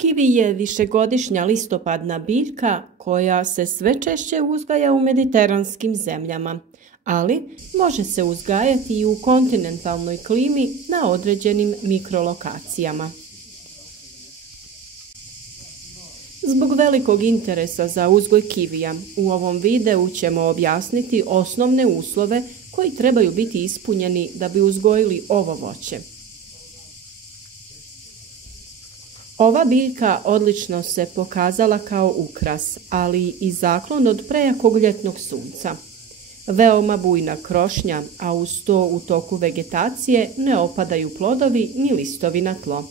Kivi je višegodišnja listopadna biljka koja se sve češće uzgaja u mediteranskim zemljama, ali može se uzgajati i u kontinentalnoj klimi na određenim mikrolokacijama. Zbog velikog interesa za uzgoj kivija, u ovom videu ćemo objasniti osnovne uslove koji trebaju biti ispunjeni da bi uzgojili ovo voće. Ova biljka odlično se pokazala kao ukras, ali i zaklon od prejakog ljetnog sunca. Veoma bujna krošnja, a uz to u toku vegetacije ne opadaju plodovi ni listovi na tlo.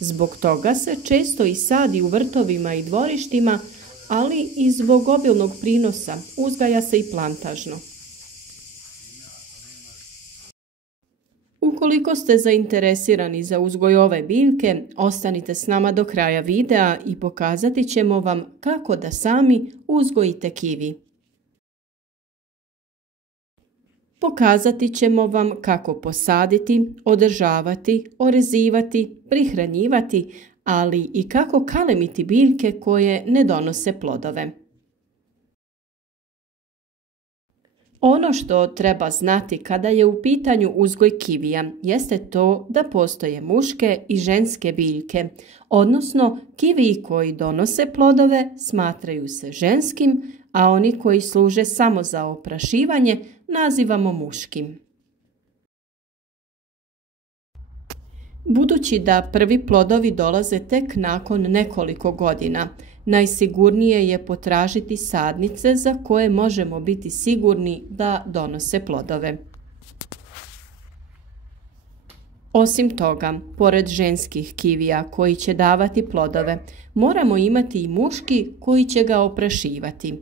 Zbog toga se često i sadi u vrtovima i dvorištima, ali i zbog obilnog prinosa uzgaja se i plantažno. Ukoliko ste zainteresirani za uzgoj ove biljke, ostanite s nama do kraja videa i pokazati ćemo vam kako da sami uzgojite kivi. Pokazati ćemo vam kako posaditi, održavati, orezivati, prihranjivati, ali i kako kalemiti biljke koje ne donose plodove. Ono što treba znati kada je u pitanju uzgoj kivija jeste to da postoje muške i ženske biljke, odnosno kiviji koji donose plodove smatraju se ženskim, a oni koji služe samo za oprašivanje nazivamo muškim. Budući da prvi plodovi dolaze tek nakon nekoliko godina, najsigurnije je potražiti sadnice za koje možemo biti sigurni da donose plodove. Osim toga, pored ženskih kivija koji će davati plodove, moramo imati i muški koji će ga oprašivati.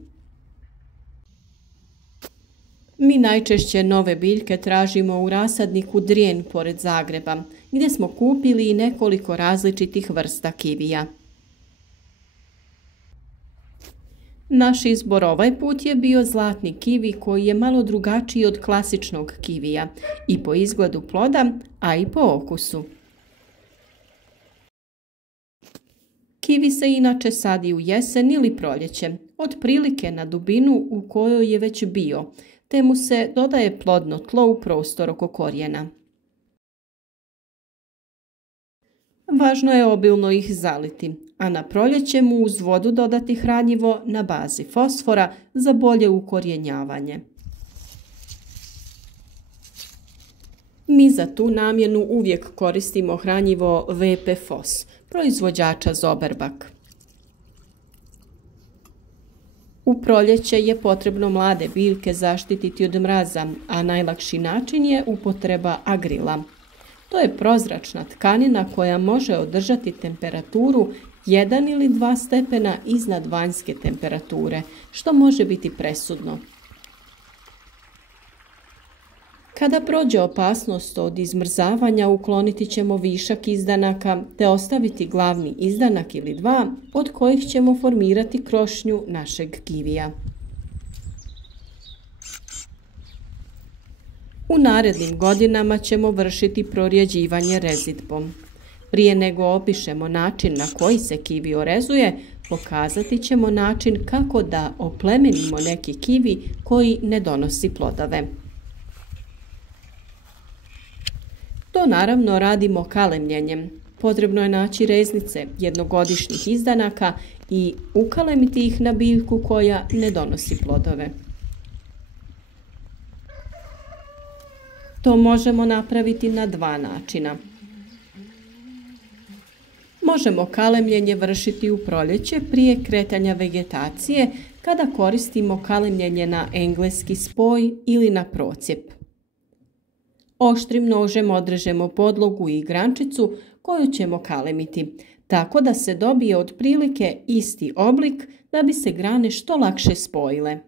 Mi najčešće nove biljke tražimo u rasadniku Drijen pored Zagreba, gdje smo kupili i nekoliko različitih vrsta kivija. Naš izbor ovaj put je bio zlatni kivi koji je malo drugačiji od klasičnog kivija i po izgledu ploda, a i po okusu. Kivi se inače sadi u jesen ili proljeće, otprilike na dubinu u kojoj je već bio, te mu se dodaje plodno tlo u prostor oko korijena. Važno je obilno ih zaliti, a na proljeće mu uz vodu dodati hranjivo na bazi fosfora za bolje ukorjenjavanje. Mi za tu namjenu uvijek koristimo hranjivo VP Fos, proizvođača Zoberbak. U proljeće je potrebno mlade biljke zaštititi od mraza, a najlakši način je upotreba agrila. To je prozračna tkanina koja može održati temperaturu 1 ili 2 stepena iznad vanjske temperature, što može biti presudno. Kada prođe opasnost od izmrzavanja, ukloniti ćemo višak izdanaka te ostaviti glavni izdanak ili dva od kojih ćemo formirati krošnju našeg kivija. U narednim godinama ćemo vršiti prorjeđivanje rezidbom. Prije nego opišemo način na koji se kivi orezuje, pokazati ćemo način kako da oplemenimo neki kivi koji ne donosi plodove. To naravno radimo kalemljenjem. Potrebno je naći reznice jednogodišnjih izdanaka i ukalemiti ih na biljku koja ne donosi plodove. To možemo napraviti na dva načina. Možemo kalemljenje vršiti u proljeće prije kretanja vegetacije kada koristimo kalemljenje na engleski spoj ili na procjep. Oštrim nožem odrežemo podlogu i grančicu koju ćemo kalemiti, tako da se dobije otprilike isti oblik da bi se grane što lakše spojile.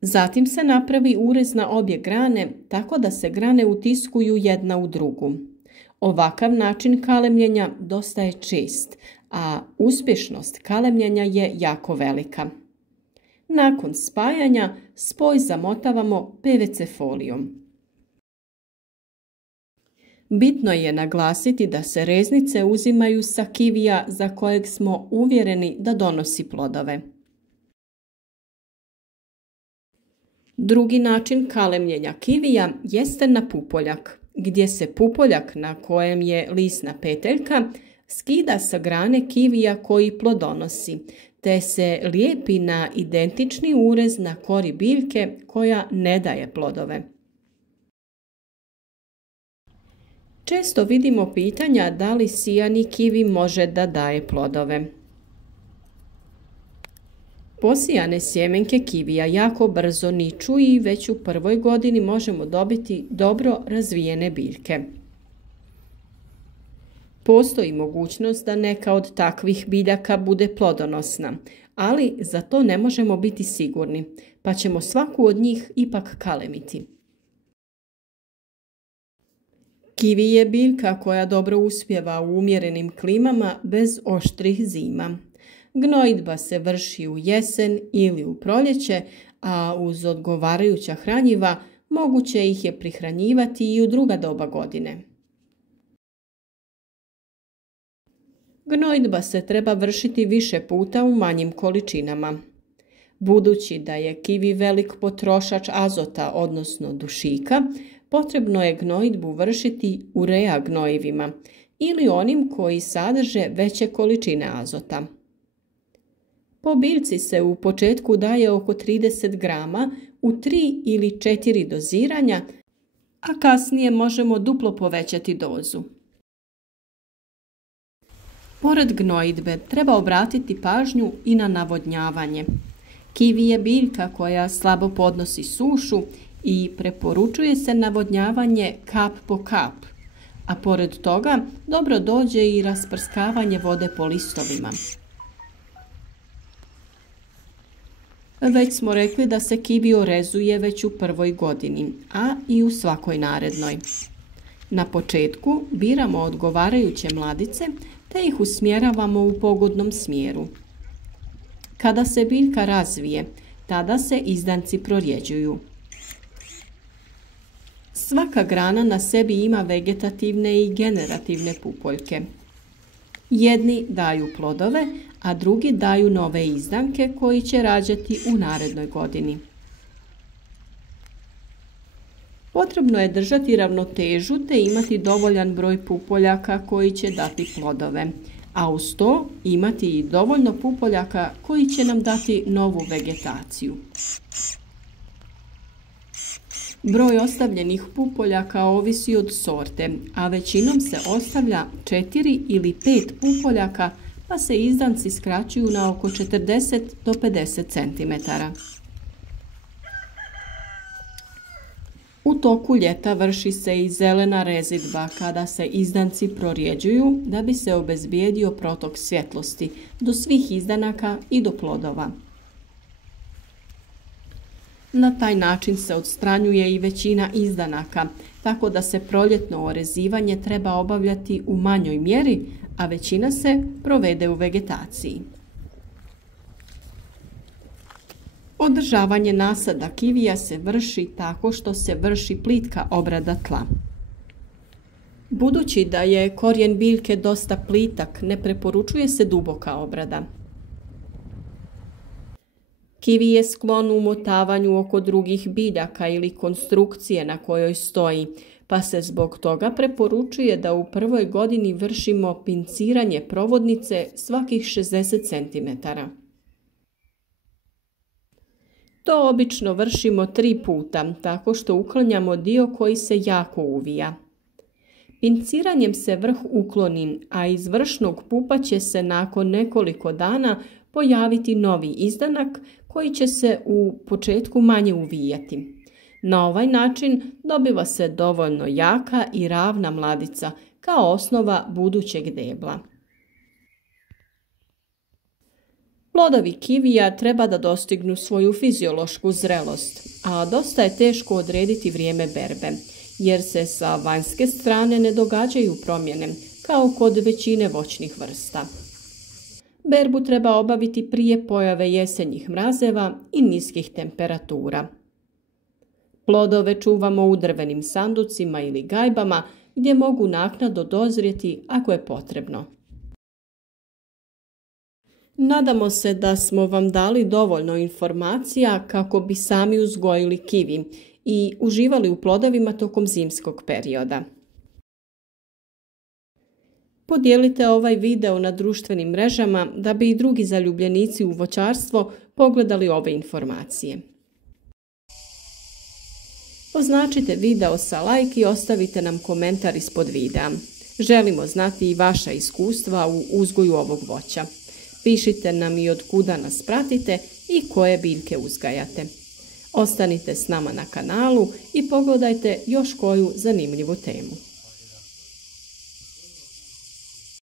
Zatim se napravi urez na obje grane tako da se grane utiskuju jedna u drugu. Ovakav način kalemljenja dosta je čest, a uspješnost kalemljenja je jako velika. Nakon spajanja spoj zamotavamo PVC folijom. Bitno je naglasiti da se reznice uzimaju sa kivija za kojeg smo uvjereni da donosi plodove. Drugi način kalemljenja kivija jeste na pupoljak, gdje se pupoljak na kojem je lisna peteljka skida sa grane kivija koji plodonosi, te se lijepi na identični urez na kori biljke koja ne daje plodove. Često vidimo pitanja da li sijani kivi može da daje plodove. Posijane sjemenke kivija jako brzo niču i već u prvoj godini možemo dobiti dobro razvijene biljke. Postoji mogućnost da neka od takvih biljaka bude plodonosna, ali za to ne možemo biti sigurni, pa ćemo svaku od njih ipak kalemiti. Kivi je biljka koja dobro uspijeva u umjerenim klimama bez oštrih zima. Gnojidba se vrši u jesen ili u proljeće, a uz odgovarajuća hranjiva moguće ih je prihranjivati i u druga doba godine. Gnojidba se treba vršiti više puta u manjim količinama. Budući da je kivi velik potrošač azota, odnosno dušika, potrebno je gnojidbu vršiti urea gnojivima ili onim koji sadrže veće količine azota. Po biljci se u početku daje oko 30 grama u 3 ili 4 doziranja, a kasnije možemo duplo povećati dozu. Pored gnojidbe treba obratiti pažnju i na navodnjavanje. Kivi je biljka koja slabo podnosi sušu i preporučuje se navodnjavanje kap po kap, a pored toga dobro dođe i rasprskavanje vode po listovima. Već smo rekli da se kivi orezuje već u prvoj godini, a i u svakoj narednoj. Na početku biramo odgovarajuće mladice te ih usmjeravamo u pogodnom smjeru. Kada se biljka razvije, tada se izdanci prorjeđuju. Svaka grana na sebi ima vegetativne i generativne pupoljke. Jedni daju plodove, a drugi daju nove izdanke koji će rađati u narednoj godini. Potrebno je držati ravnotežu te imati dovoljan broj pupoljaka koji će dati plodove, a uz to imati i dovoljno pupoljaka koji će nam dati novu vegetaciju. Broj ostavljenih pupoljaka ovisi od sorte, a većinom se ostavlja 4 ili 5 pupoljaka, pa se izdanci skraćuju na oko 40 do 50 cm. U toku ljeta vrši se i zelena rezidba kada se izdanci prorjeđuju da bi se obezbijedio protok svjetlosti do svih izdanaka i do plodova. Na taj način se odstranjuje i većina izdanaka, tako da se proljetno orezivanje treba obavljati u manjoj mjeri, a većina se provede u vegetaciji. Održavanje nasada kivija se vrši tako što se vrši plitka obrada tla. Budući da je korijen biljke dosta plitak, ne preporučuje se duboka obrada. Kivi je sklon umotavanju oko drugih biljaka ili konstrukcije na kojoj stoji, pa se zbog toga preporučuje da u prvoj godini vršimo pinciranje provodnice svakih 60 cm. To obično vršimo 3 puta, tako što uklanjamo dio koji se jako uvija. Pinciranjem se vrh ukloni, a iz vršnog pupa će se nakon nekoliko dana pojaviti novi izdanak koji će se u početku manje uvijati. Na ovaj način dobiva se dovoljno jaka i ravna mladica kao osnova budućeg debla. Plodovi kivija treba da dostignu svoju fiziološku zrelost, a dosta je teško odrediti vrijeme berbe, jer se sa vanjske strane ne događaju promjene, kao kod većine voćnih vrsta. Berbu treba obaviti prije pojave jesenjih mrazeva i niskih temperatura. Plodove čuvamo u drvenim sanducima ili gajbama gdje mogu naknadno dozrijeti ako je potrebno. Nadamo se da smo vam dali dovoljno informacija kako bi sami uzgojili kivi i uživali u plodovima tokom zimskog perioda. Podijelite ovaj video na društvenim mrežama da bi i drugi zaljubljenici u voćarstvo pogledali ove informacije. Označite video sa like i ostavite nam komentar ispod videa. Želimo znati i vaša iskustva u uzgoju ovog voća. Pišite nam i od kuda nas pratite i koje biljke uzgajate. Ostanite s nama na kanalu i pogledajte još koju zanimljivu temu.